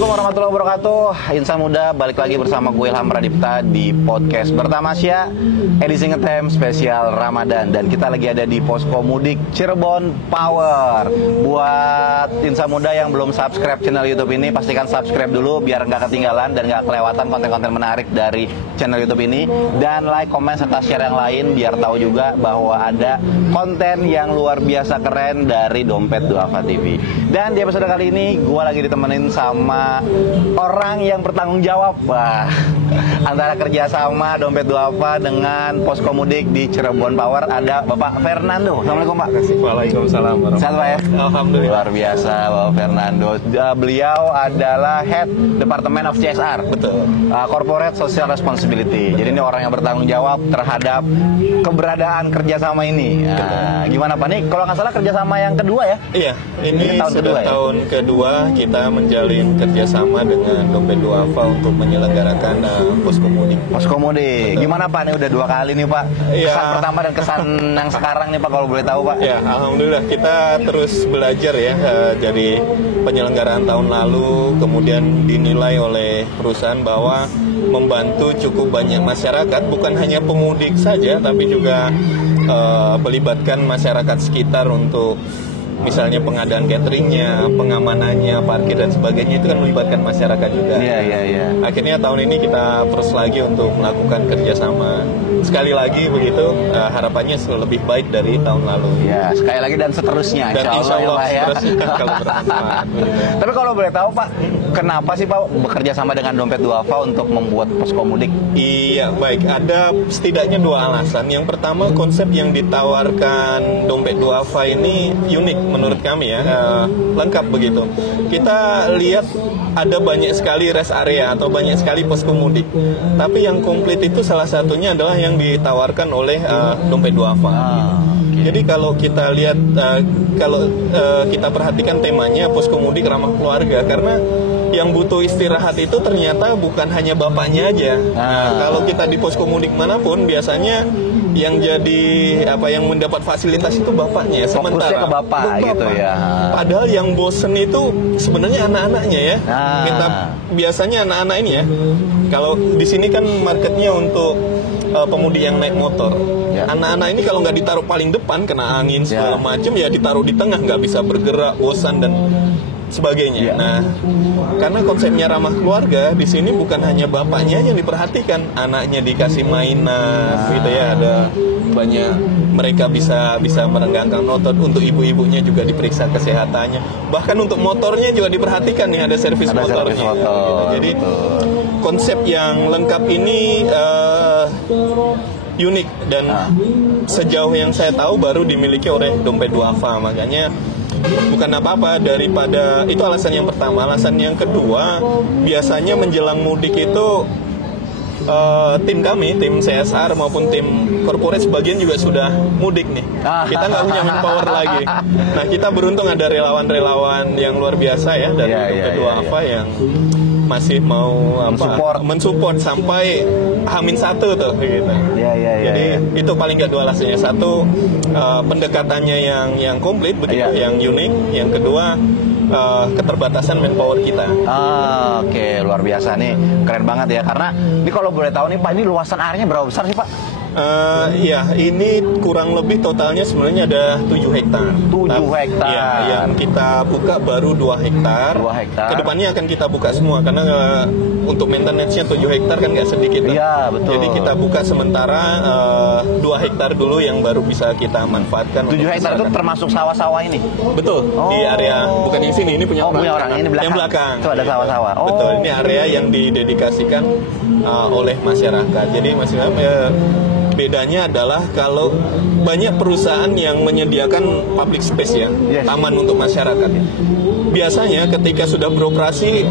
Assalamualaikum warahmatullahi wabarakatuh. Insan muda, balik lagi bersama gue Ilham Pradipta di podcast Bertamasya edisi ngetem spesial Ramadan. Dan kita lagi ada di Posko Mudik Cirebon Power. Buat insan muda yang belum subscribe channel YouTube ini, pastikan subscribe dulu biar nggak ketinggalan dan nggak kelewatan konten-konten menarik dari channel YouTube ini. Dan like, komen, serta share yang lain biar tahu juga bahwa ada konten yang luar biasa keren dari Dompet Duafa TV. Dan di episode kali ini gue lagi ditemenin sama orang yang bertanggung jawab, antara kerjasama Dompet Duafa dengan Posko Mudik di Cirebon Power. Ada Bapak Fernando. Assalamualaikum Pak. Waalaikumsalam. Sehat Pak ya? Alhamdulillah. Luar biasa Bapak Fernando. Beliau adalah Head Department of CSR. Betul. Corporate Social Responsibility. Jadi ini orang yang bertanggung jawab terhadap keberadaan kerjasama ini. Gimana Pak? Nih kalau nggak salah kerjasama yang kedua ya? Iya, ini sudah tahun kedua kita menjalin kerjasama dengan Dompet Duafa untuk menyelenggarakan Posko Mudik. Posko Mudik. Gimana Pak? Ini udah 2 kali nih Pak. Kesan pertama dan kesan yang sekarang nih Pak, kalau boleh tahu Pak. Ya, alhamdulillah kita terus belajar ya dari penyelenggaraan tahun lalu, kemudian dinilai oleh perusahaan bahwa membantu cukup banyak masyarakat, bukan hanya pemudik saja, tapi juga melibatkan masyarakat sekitar untuk misalnya pengadaan cateringnya, pengamanannya, parkir dan sebagainya, itu kan melibatkan masyarakat juga. Iya. Akhirnya tahun ini kita terus lagi untuk melakukan kerjasama. Sekali lagi begitu, harapannya lebih baik dari tahun lalu. Ya, sekali lagi dan seterusnya. Dan insya Allah ya, Pak, seterusnya kalau bermanfaat. Tapi kalau boleh tahu Pak, kenapa sih Pak bekerja sama dengan Dompet Duafa untuk membuat Posko Mudik? Iya, baik. Ada setidaknya 2 alasan. Yang pertama, konsep yang ditawarkan Dompet Duafa ini unik menurut kami ya, lengkap begitu. Kita lihat ada banyak sekali rest area atau banyak sekali posko mudik, tapi yang komplit itu salah satunya adalah yang ditawarkan oleh Dompet Duafa. Jadi kalau kita lihat, kalau kita perhatikan temanya posko mudik ramah keluarga, karena yang butuh istirahat itu ternyata bukan hanya bapaknya aja. Nah, kalau kita di posko mudik manapun biasanya yang jadi yang mendapat fasilitas itu bapaknya, sementara fokusnya ke bapak gitu ya. Padahal yang bosen itu sebenarnya anak-anaknya ya. Kita biasanya anak-anak ini ya. Kalau di sini kan marketnya untuk pemudik yang naik motor. Anak-anak ini kalau nggak ditaruh paling depan kena angin segala macam, ya ditaruh di tengah, nggak bisa bergerak, bosan dan sebagainya. Nah, karena konsepnya ramah keluarga, di sini bukan hanya bapaknya yang diperhatikan, anaknya dikasih mainan, gitu ya. Ada banyak, mereka bisa merenggangkan otot. Untuk ibu-ibunya juga diperiksa kesehatannya. Bahkan untuk motornya juga diperhatikan nih, ada servis motornya. Gitu. Jadi konsep yang lengkap ini unik dan sejauh yang saya tahu baru dimiliki oleh Dompet Duafa. Makanya bukan apa-apa daripada itu, alasan yang pertama. Alasan yang kedua, biasanya menjelang mudik itu tim kami, tim CSR maupun tim corporate sebagian juga sudah mudik nih. Kita nggak punya manpower lagi. Nah, kita beruntung ada relawan-relawan yang luar biasa ya dari Dompet Duafa yang masih mau mensupport sampai H-1 tuh gitu. Jadi itu paling gak 2 alasannya. Satu, pendekatannya yang komplit begitu, yang unik. Yang kedua, keterbatasan manpower kita. Oke, luar biasa nih, keren banget ya. Karena ini kalau boleh tahu nih Pak, ini luasan areanya berapa besar sih Pak? Ya, ini kurang lebih totalnya sebenarnya ada 7 hektar. 7 hektar. Ya, yang kita buka baru 2 hektar. 2 hektar. Kedepannya akan kita buka semua karena untuk maintenance-nya 7 hektar kan nggak sedikit. Iya, betul. Jadi kita buka sementara 2 hektar dulu yang baru bisa kita manfaatkan. 7 hektar itu termasuk sawah-sawah ini? Betul. Di area, bukan yang sini, ini punya orang. Ini belakang. Yang belakang. Itu ada sawah-sawah. Betul. Ini area yang didedikasikan oleh masyarakat. Jadi masyarakat bedanya adalah kalau banyak perusahaan yang menyediakan public space ya, taman untuk masyarakat. Biasanya ketika sudah beroperasi,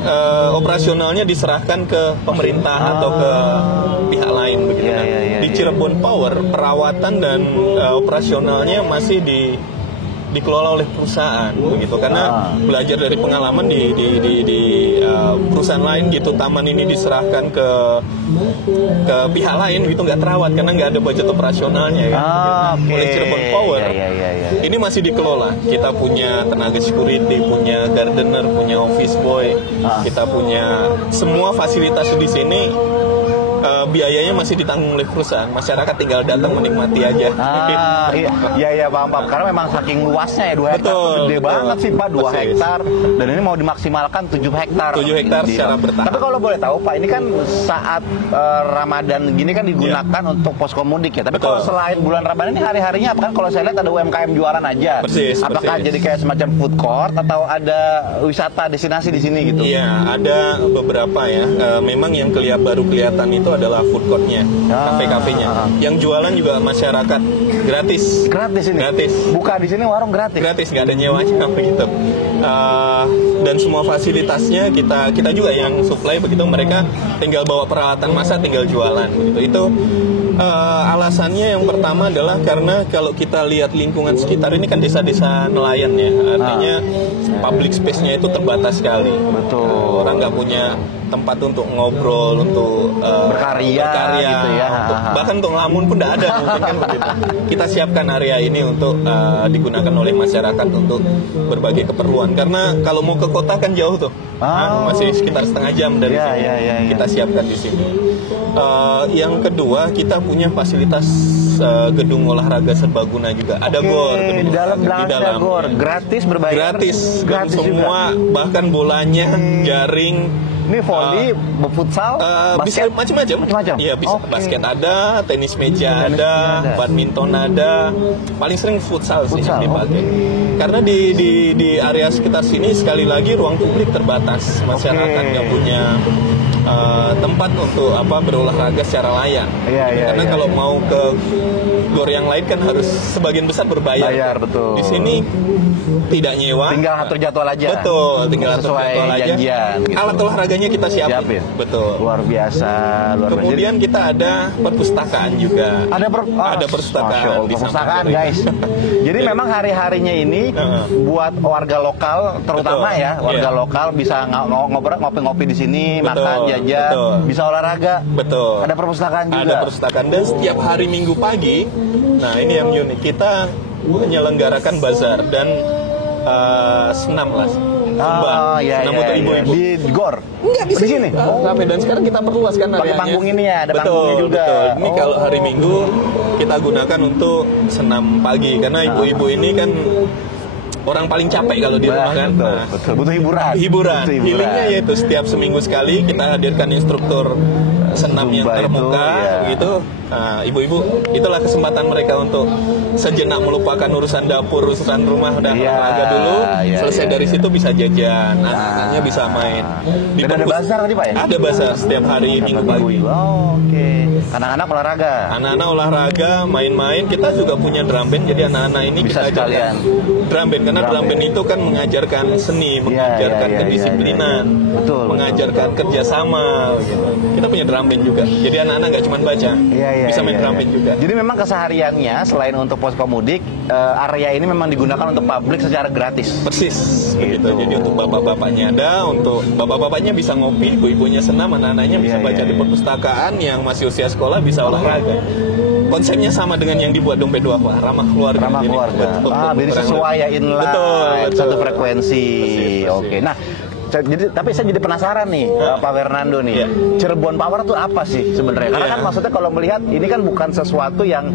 operasionalnya diserahkan ke pemerintah atau ke pihak lain begitu. Di Cirebon Power, perawatan dan operasionalnya masih dikelola oleh perusahaan begitu, karena belajar dari pengalaman di perusahaan lain gitu, taman ini diserahkan ke pihak lain gitu, nggak terawat karena nggak ada budget operasionalnya ya. Oleh Cirebon Power ini masih dikelola. Kita punya tenaga security, punya gardener, punya office boy, kita punya semua fasilitas di sini. Biayanya masih ditanggung oleh perusahaan, masyarakat tinggal datang menikmati aja. Iya paham. Karena memang saking luasnya ya, 2 hektar gede banget sih Pak, 2 hektar, dan ini mau dimaksimalkan 7 hektar. 7 hektar secara bertahap. Tapi kalau boleh tahu Pak, ini kan saat Ramadan gini kan digunakan untuk posko mudik ya. Tapi kalau selain bulan Ramadan ini hari-harinya apa kan, kalau saya lihat ada UMKM jualan aja. Apakah jadi kayak semacam food court atau ada wisata destinasi di sini gitu? Iya, ada beberapa ya. Memang yang baru kelihatan itu adalah food court-nya, kafe-kafenya. Yang jualan juga masyarakat gratis. Gratis ini? Gratis. Buka di sini warung gratis? Gratis, nggak ada nyewanya begitu. Dan semua fasilitasnya kita juga yang supply begitu. Mereka tinggal bawa peralatan masak, tinggal jualan begitu. Itu alasannya yang pertama adalah karena kalau kita lihat lingkungan sekitar ini kan desa-desa nelayan ya, artinya public space-nya itu terbatas sekali. Betul. Orang nggak punya tempat untuk ngobrol, untuk berkarya gitu ya. Bahkan untuk ngelamun pun tidak ada mungkin kan begitu. Kita siapkan area ini untuk digunakan oleh masyarakat untuk berbagai keperluan. Karena kalau mau ke kota kan jauh tuh, masih sekitar setengah jam dari sini. Kita siapkan di sini. Yang kedua, kita punya fasilitas gedung olahraga serbaguna juga. Ada gor. Di dalam gor, gratis berbayar. Gratis semua, juga. Bahkan bolanya, jaring. Ini volley, futsal, bisa basket, macam-macam. Iya, bisa. Basket ada, tenis meja ada, badminton ada. Paling sering futsal sih yang dipakai. Karena di area sekitar sini sekali lagi ruang publik terbatas. Masyarakat nggak punya tempat untuk berolahraga secara layak. Karena kalau mau ke gor yang lain kan harus sebagian besar berbayar. Betul. Di sini tidak nyewa. Tinggal atur jadwal aja. Betul, tinggal atur jadwal aja. Gitu. Alat olahraganya kita siapin. Betul. Luar biasa. Kemudian kita ada perpustakaan juga. Ada perpustakaan. Perpustakaan guys. Jadi memang hari-harinya ini buat warga lokal, terutama warga lokal bisa ngopi-ngopi di sini, makan, jajan, bisa olahraga. Betul. Ada perpustakaan juga. Ada perpustakaan, dan setiap hari Minggu pagi, nah ini yang unik, kita menyelenggarakan bazar dan senam lah. Senam untuk ibu-ibu. Di gor? Enggak, di sini. Dan sekarang kita perluaskan areanya. Pakai panggung ini ya, ada panggungnya juga. Betul. Ini kalau hari Minggu kita gunakan untuk senam pagi, karena ibu-ibu ini kan orang paling capek kalau di rumah kan. Betul. Butuh hiburan. Healingnya yaitu setiap seminggu sekali kita hadirkan instruktur senam yang terbuka gitu. Ibu-ibu, itulah kesempatan mereka untuk sejenak melupakan urusan dapur, urusan rumah, dan olahraga dulu. Selesai dari situ bisa jajan, anak-anaknya bisa main. Dan ada bazar tadi Pak ya? Ada bazar setiap hari Minggu pagi. Anak-anak olahraga. Anak-anak olahraga, main-main. Kita juga punya drum band, jadi anak-anak ini bisa kita ajarkan drum band, karena drum band itu kan mengajarkan seni, mengajarkan kedisiplinan, mengajarkan kerjasama. Kita punya drum band juga, jadi anak-anak nggak cuma baca, bisa main drum band juga. Jadi memang kesehariannya selain untuk posko mudik, area ini memang digunakan untuk publik secara gratis. Persis, begitu. Jadi untuk bapak-bapaknya ada, untuk bapak-bapaknya bisa ngopi, ibu-ibunya senam, anak-anaknya bisa baca di perpustakaan, yang masih usia sekolah bisa olahraga. Konsepnya sama dengan yang dibuat Dompet Duafa, ramah keluarga. Ramah keluarga. Jadi sesuai ya, inline, satu frekuensi. Oke. Nah, tapi saya jadi penasaran nih, Pak Fernando nih, Cirebon Power itu apa sih sebenarnya? Karena kan maksudnya kalau melihat ini kan bukan sesuatu yang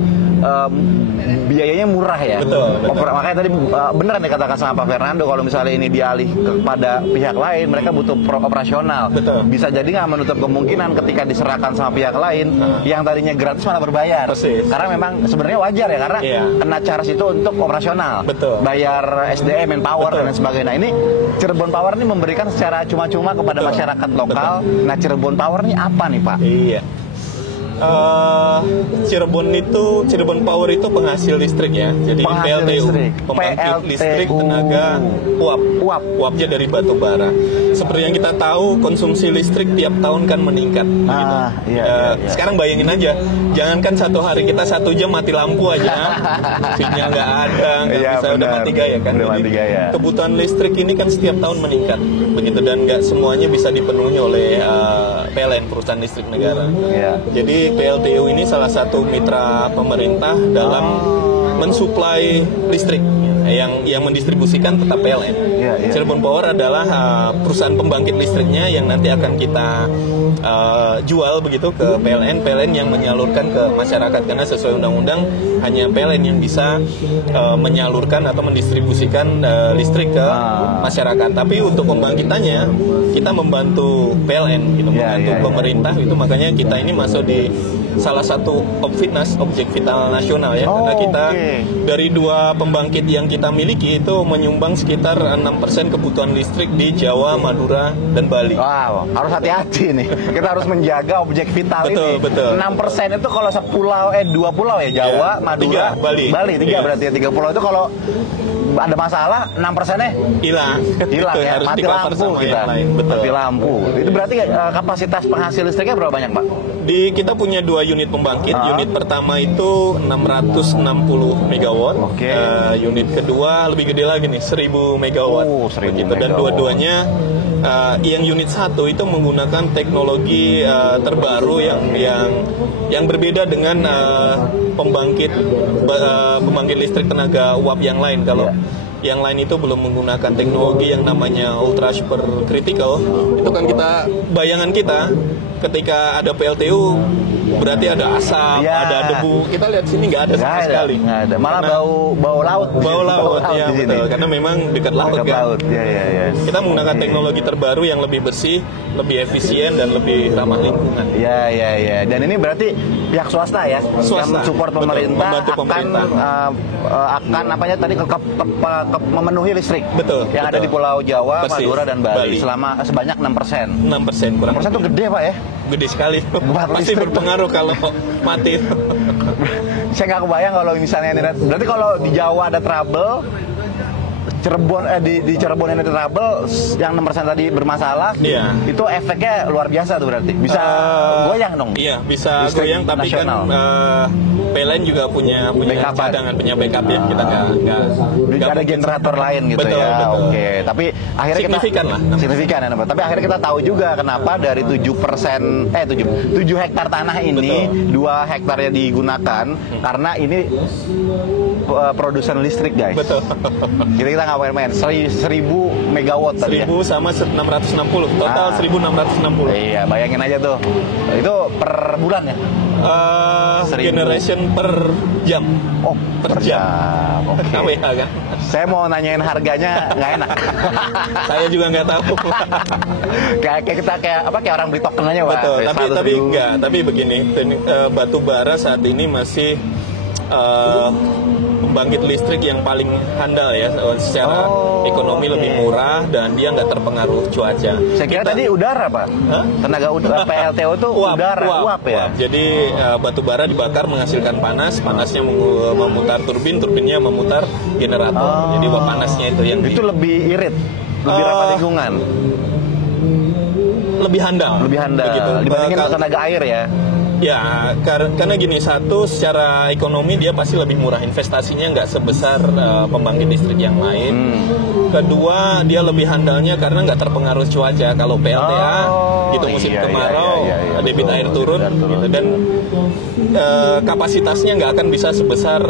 biayanya murah ya. Betul. Makanya tadi beneran dikatakan sama Pak Fernando, kalau misalnya ini dialih kepada pihak lain, mereka butuh operasional. Betul. Bisa jadi nggak menutup kemungkinan ketika diserahkan sama pihak lain, yang tadinya gratis malah berbayar. Persis. Karena memang sebenarnya wajar ya, karena kena charge itu untuk operasional. Betul. Bayar SDM, manpower, dan sebagainya. Nah, ini Cirebon Power ini memberikan secara cuma-cuma kepada masyarakat lokal. Nah, Cirebon Power ini apa nih Pak? Iya. Cirebon Power itu penghasil listrik ya. Jadi Penghasil PLTU, listrik. pembangkit PLTU. listrik tenaga uap. Uapnya dari batu bara. Seperti yang kita tahu, konsumsi listrik tiap tahun kan meningkat. Gitu. Iya. Sekarang bayangin aja, jangankan satu hari kita 1 jam mati lampu aja, sinyal nggak ada, nggak Iya, bisa, udah benar. mati gaya kan. Udah Jadi, mati gaya. kebutuhan listrik ini kan setiap tahun meningkat, begitu, dan nggak semuanya bisa dipenuhi oleh PLN, perusahaan listrik negara. Iya. Jadi PLTU ini salah satu mitra pemerintah dalam mensuplai listrik. Yang mendistribusikan tetap PLN. Iya. Cirebon Power adalah perusahaan pembangkit listriknya yang nanti akan kita jual begitu ke PLN yang menyalurkan ke masyarakat, karena sesuai undang-undang hanya PLN yang bisa menyalurkan atau mendistribusikan listrik ke masyarakat. Tapi untuk pembangkitannya kita membantu PLN gitu, membantu pemerintah itu, makanya kita ini masuk di salah satu OBVINAS, objek vital nasional ya, karena kita dari 2 pembangkit yang kita miliki itu menyumbang sekitar 6% kebutuhan listrik di Jawa, Madura, dan Bali. Wow, harus hati-hati nih. Kita harus menjaga objek vital ini. Betul. 6% itu kalau 2 pulau ya, Jawa, Madura, 3, Bali. 3 berarti ya. 3 pulau itu kalau ada masalah 6%-nya hilang ya, harus mati di-cover lampu sama kita. yang lain. Betul. Mati lampu. Itu berarti kapasitas penghasil listriknya berapa banyak, Pak? Kita punya 2 unit pembangkit. Unit pertama itu 660 megawatt. Unit kedua lebih gede lagi nih, 1000 megawatt. 1000 begitu. Dan dua-duanya yang unit 1 itu menggunakan teknologi terbaru yang berbeda dengan pembangkit listrik tenaga uap yang lain. Kalau yang lain itu belum menggunakan teknologi yang namanya ultra super critical. Itu kan bayangan kita ketika ada PLTU berarti ada asap, ada debu. Kita lihat sini nggak ada sama sekali. Nggak ada. Malah bau laut. Bau laut, ya di sini. betul. Karena memang dekat laut kan. Iya. Kita menggunakan teknologi terbaru yang lebih bersih, lebih efisien, dan lebih ramah lingkungan. Iya. Dan ini berarti pihak swasta ya, yang mensupport pemerintah, membantu pemerintah. akan apanya tadi memenuhi listrik. Betul. Yang ada di Pulau Jawa, Persis. Madura, dan Bali selama sebanyak 6%. 6% kurang. 6% itu gede, Pak ya? Gede sekali. Buat Pasti listrik. berpengaruh kalau mati. Saya nggak kebayang kalau misalnya ini, berarti kalau di Jawa ada trouble, di Cirebon ini ada trouble, yang 6% tadi bermasalah, itu efeknya luar biasa tuh berarti. Bisa goyang dong. Iya, bisa listrik goyang, tapi nasional. kan PLN juga punya cadangan, punya backup ya. Kita nggak ada generator lain gitu. Betul. Oke. Tapi akhirnya signifikan kita lah. Signifikan ya, Pak. Tapi akhirnya kita tahu juga kenapa dari 7 hektar tanah ini 2 hektarnya digunakan karena ini produsen listrik, guys. Betul. Jadi kita nggak main-main. 1000 megawatt tadi ya. 1000 sama 660. Total 1660. Iya, bayangin aja tuh. Itu per bulan ya? Generation per jam. Oh, per jam. Oke. KWH kan. Saya mau nanyain harganya nggak enak. Saya juga nggak tahu. kayak orang beli token aja, Pak. Betul. Tapi begini, batu bara saat ini masih pembangkit listrik yang paling handal ya, secara ekonomi lebih murah, dan dia nggak terpengaruh cuaca. Saya kira tadi udara, Pak. Tenaga PLTU itu uap ya. Jadi batu bara dibakar menghasilkan panasnya memutar turbinnya memutar generator. Jadi uap panasnya itu yang lebih irit, lebih ramah lingkungan. Lebih handal begitu. Dibandingin tenaga air ya. Ya, karena gini, satu, secara ekonomi dia pasti lebih murah, investasinya nggak sebesar pembangkit listrik yang lain. Kedua, dia lebih handalnya karena nggak terpengaruh cuaca. Kalau PLTA gitu musim kemarau, debit air turun gitu, dan kapasitasnya nggak akan bisa sebesar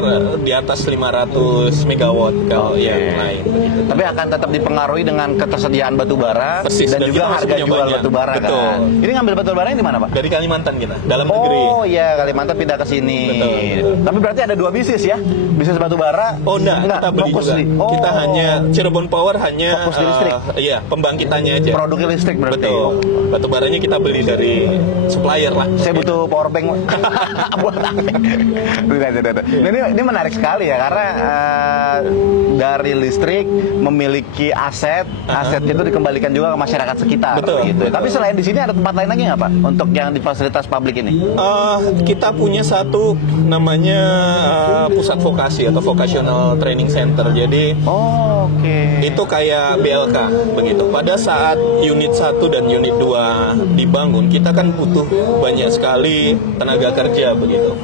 di atas 500 megawatt kalau yang lain. Begitu. Tapi akan tetap dipengaruhi dengan ketersediaan batu bara. Persis, dan juga harga jual batu bara. Betul. Kan. Ini ngambil batu bara di mana, Pak? Dari Kalimantan kita, dalam negeri. Oh iya, Kalimantan pindah ke sini. Betul. Tapi berarti ada 2 bisnis ya? Bisnis batu bara. Oh enggak, kita beli juga. Kita hanya Cirebon Power hanya fokus di listrik. Iya, pembangkitannya aja. Produk listrik berarti. Betul. Batu baranya kita beli dari supplier lah. Saya butuh power bank buat apa? Ini menarik sekali ya, karena dari listrik memiliki asetnya itu dikembalikan juga ke masyarakat sekitar. Betul. Gitu. Tapi selain di sini ada tempat lain lagi nggak, Pak? Untuk yang di fasilitas publik ini? Kita punya satu namanya pusat vokasi atau vocational training center. Jadi itu kayak BLK begitu. Pada saat unit 1 dan unit 2 dibangun, kita kan butuh banyak sekali tenaga kerja begitu.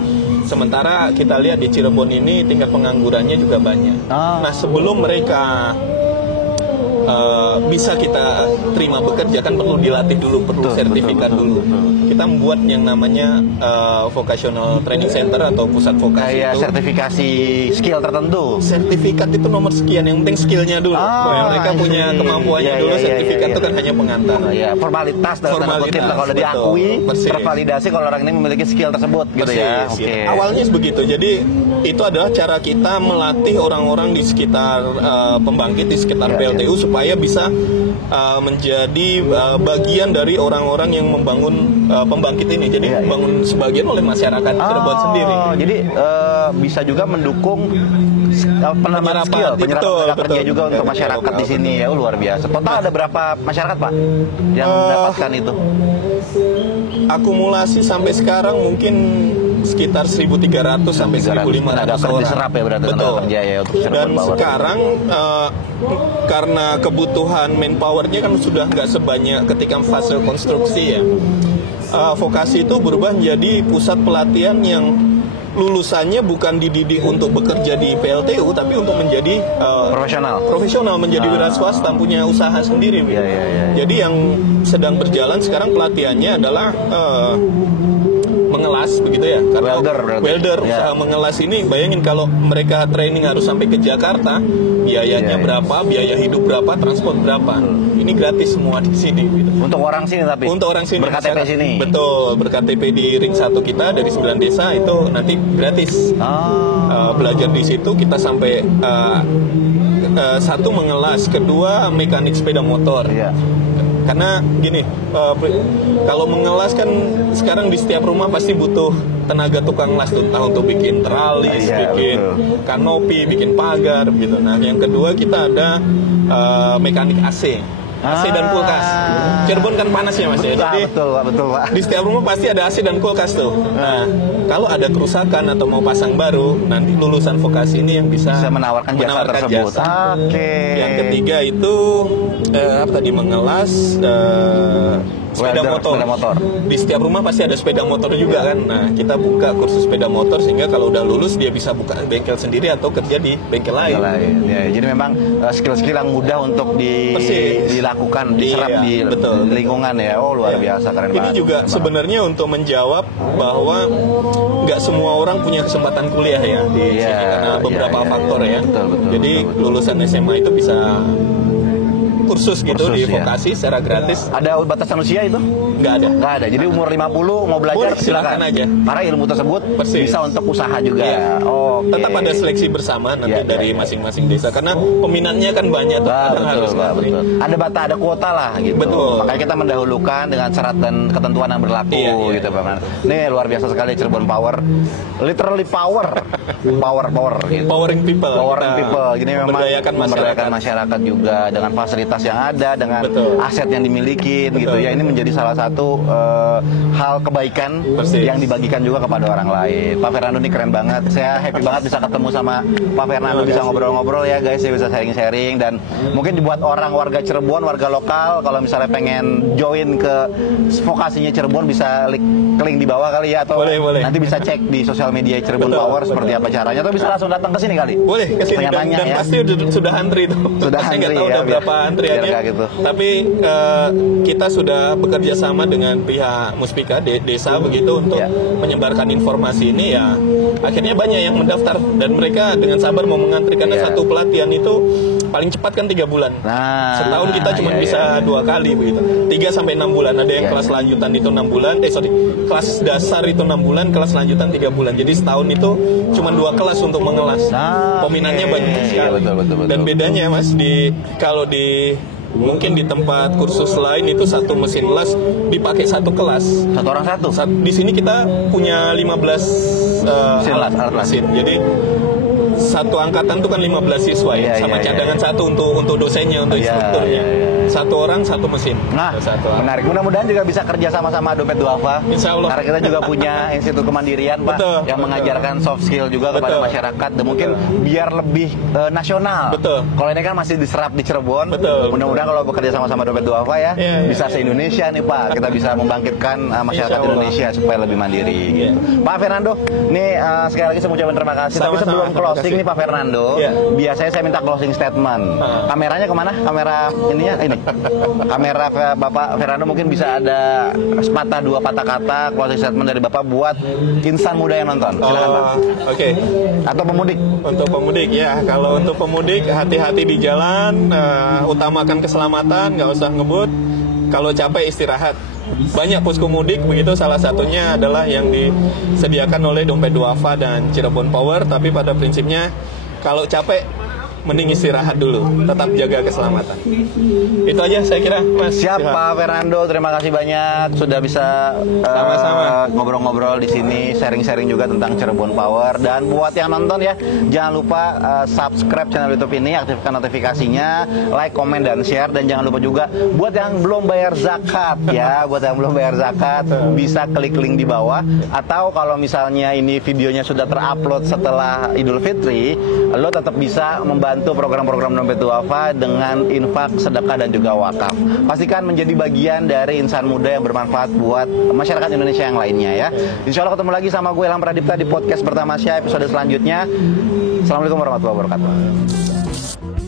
Sementara kita lihat di Cirebon ini tingkat penganggurannya juga banyak. Nah, sebelum mereka bisa kita terima bekerja kan perlu dilatih dulu, perlu sertifikat dulu. Kita membuat yang namanya vocational training center atau pusat vokasi. Kayak itu sertifikasi skill tertentu. Sertifikat itu nomor sekian, yang penting skillnya dulu. Mereka punya kemampuannya dulu. Sertifikat itu kan hanya pengantar. Formalitas dalam tanda kutip lah, kalau diakui, tervalidasi kalau orang ini memiliki skill tersebut gitu ya. Awalnya begitu. Jadi itu adalah cara kita melatih orang-orang di sekitar pembangkit, di sekitar PLTU supaya bisa menjadi bagian dari orang-orang yang membangun pembangkit ini. Jadi membangun sebagian oleh masyarakat Cirebon sendiri. Jadi bisa juga mendukung penambahan skill, penyerapan kerja juga untuk masyarakat di sini ya. Luar biasa. Total ada berapa masyarakat Pak yang mendapatkan itu? Akumulasi sampai sekarang mungkin sekitar 1.300 sampai 1.500 orang. Diserap ya berarti tenaga kerja ya untuk Cirebon Dan Power. sekarang karena kebutuhan manpowernya kan sudah nggak sebanyak ketika fase konstruksi ya. Vokasi itu berubah menjadi pusat pelatihan yang lulusannya bukan dididik untuk bekerja di PLTU, tapi untuk menjadi profesional, menjadi wira swasta, punya usaha sendiri. Jadi yang sedang berjalan sekarang pelatihannya adalah mengelas begitu ya, karena welder usaha mengelas ini, bayangin kalau mereka training harus sampai ke Jakarta, biayanya berapa, biaya hidup berapa, transport berapa, ini gratis semua di sini gitu. Untuk orang sini, tapi untuk orang sini, ber-KTP sini, betul, ber-KTP di ring 1 kita dari 9 desa itu nanti gratis. Belajar di situ kita sampai satu mengelas, kedua mekanik sepeda motor. Karena gini, kalau mengelas kan sekarang di setiap rumah pasti butuh tenaga tukang las tuh, untuk bikin teralis, bikin kanopi, bikin pagar gitu. Nah, yang kedua kita ada mekanik AC dan kulkas. Cirebon kan panas ya Mas ya. Jadi betul Pak. Di setiap rumah pasti ada AC dan kulkas tuh. Nah, kalau ada kerusakan atau mau pasang baru, nanti lulusan vokasi ini yang bisa menawarkan jasa tersebut. Yang ketiga itu mengelas sepeda motor. Di setiap rumah pasti ada sepeda motor juga kan. Nah, kita buka kursus sepeda motor sehingga kalau udah lulus dia bisa buka bengkel sendiri atau kerja di bengkel lain. Ya, jadi memang skill-skill yang mudah untuk dilakukan, diserap di lingkungan ya. Luar biasa, keren banget. Ini juga sebenarnya untuk menjawab bahwa nggak semua orang punya kesempatan kuliah ya di sini karena beberapa faktor ya. Jadi lulusan SMA itu bisa kursus di vokasi secara gratis. Ada batasan usia itu? Nggak ada. Jadi umur 50 mau belajar silakan aja. Karena ilmu tersebut bisa untuk usaha juga. Tetap ada seleksi bersama nanti dari masing-masing desa karena peminatnya kan banyak. Betul. Ada kuota lah gitu. Betul. Makanya kita mendahulukan dengan syarat dan ketentuan yang berlaku gitu Bang. Nih luar biasa sekali Cirebon Power. Literally power gitu. Powering people. Jadi memang memberdayakan masyarakat juga dengan fasilitas yang ada, dengan aset yang dimiliki gitu ya. Ini menjadi salah satu hal kebaikan yang dibagikan juga kepada orang lain. Pak Fernando ini keren banget. Saya happy banget bisa ketemu sama Pak Fernando, bisa ngobrol-ngobrol ya guys, ya bisa sharing-sharing. Dan mungkin dibuat orang warga Cirebon, warga lokal, kalau misalnya pengen join ke vokasinya Cirebon bisa link di bawah kali ya, atau boleh. nanti bisa cek di sosial media Cirebon Power seperti apa caranya, atau bisa langsung datang ke sini kali. Boleh ke sini dan pasti sudah antri tuh. Saya nggak tahu udah berapa antriannya. Gitu. Tapi kita sudah bekerja sama dengan pihak Muspika desa begitu untuk menyebarkan informasi ini ya. Akhirnya banyak yang mendaftar dan mereka dengan sabar mau mengantri karena satu pelatihan itu paling cepat kan 3 bulan. Setahun kita cuma bisa 2 kali begitu. 3 sampai 6 bulan. Ada yang kelas lanjutan itu 6 bulan. Kelas dasar itu 6 bulan, kelas lanjutan 3 bulan. Jadi setahun itu cuma 2 kelas untuk mengelas. Peminatnya banyak sekali. Betul. Dan bedanya Mas kalau mungkin di tempat kursus lain itu satu mesin las dipakai satu kelas. Satu orang satu. Di sini kita punya 15 mesin. Jadi satu angkatan tuh kan 15 siswa ya, Iya, sama iya, cadangan iya. satu untuk dosennya, untuk Iya, instrukturnya. iya, iya. Satu orang satu mesin. Nah, Satu orang. menarik. Mudah-mudahan juga bisa kerja sama-sama Dompet Duafa. Insya Allah. Karena kita juga punya Institut Kemandirian, Pak, Betul, yang betul. mengajarkan soft skill juga kepada Betul. masyarakat dan mungkin biar lebih nasional. Betul. Kalau ini kan masih diserap di Cirebon. Betul, Mudah-mudahan kalau bekerja sama-sama Dompet Duafa ya, Iya, bisa iya. se-Indonesia nih, Pak. Kita bisa membangkitkan masyarakat Insya Allah. Indonesia supaya lebih mandiri. Gitu. Pak Fernando, nih sekali lagi saya ucapkan terima kasih. Tapi Sama-sama, sebelum terima closing kasih. nih Pak Fernando, Iya. biasanya saya minta closing statement. Kameranya kemana? Kamera ininya ini. Kamera Bapak Fernando mungkin bisa ada sepatah dua patah kata closing statement dari Bapak buat insan muda yang nonton. Silakan Pak. Oke. Atau pemudik. Untuk pemudik ya, kalau untuk pemudik hati-hati di jalan, utamakan keselamatan, nggak usah ngebut. Kalau capek istirahat. Banyak posko mudik begitu, salah satunya adalah yang disediakan oleh Dompet Duafa dan Cirebon Power. Tapi pada prinsipnya kalau capek mending istirahat dulu, tetap jaga keselamatan. Itu aja saya kira, Mas. Siap Pak Fernando, terima kasih banyak sudah bisa Sama-sama. ngobrol-ngobrol di sini, sharing-sharing juga tentang Cirebon Power. Dan buat yang nonton ya, jangan lupa subscribe channel YouTube ini, aktifkan notifikasinya, like, komen, dan share. Dan jangan lupa juga buat yang belum bayar zakat ya, buat yang belum bayar zakat bisa klik link di bawah. Atau kalau misalnya ini videonya sudah terupload setelah Idul Fitri, lo tetap bisa membantu program-program Dompet Duafa dengan infak, sedekah, dan juga wakaf. Pastikan menjadi bagian dari insan muda yang bermanfaat buat masyarakat Indonesia yang lainnya ya. Insya Allah ketemu lagi sama gue Ilham Pradipta di podcast pertama Syah episode selanjutnya. Assalamualaikum warahmatullahi wabarakatuh.